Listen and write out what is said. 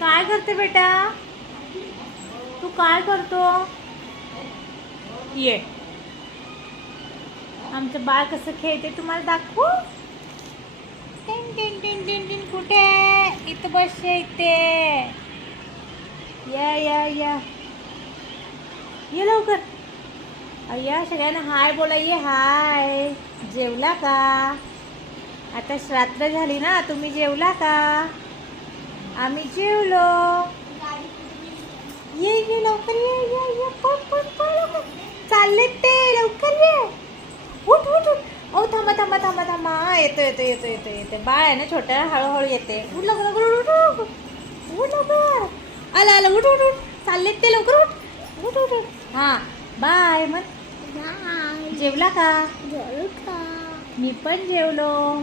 काय करते बेटा? तू काय करतो? ये, आमचं बाळ कसं खेळते तुम्हाला दाखवू? Tin tin tin tin tin. कुठे? इथं बसते इथे. या या या, ये लवकर. अय्या, सगळ्यांना हाय बोला. ये हाय. जेवला का? आता रात्र झाली ना, तुम्ही जेवला का? आम्ही जेवलो. ये लवकर ये. पळ लवकर. चालले ते, लवकर ये. उठ. ओ थांबा. येतो. बाळ आहे ना छोट्या, हळूहळू येते. उठ लवकर. उठ लवकर. आला उठ. चालले ते, लवकर उठ. हा, बाय मग. जेवला का? मी पण जेवलो.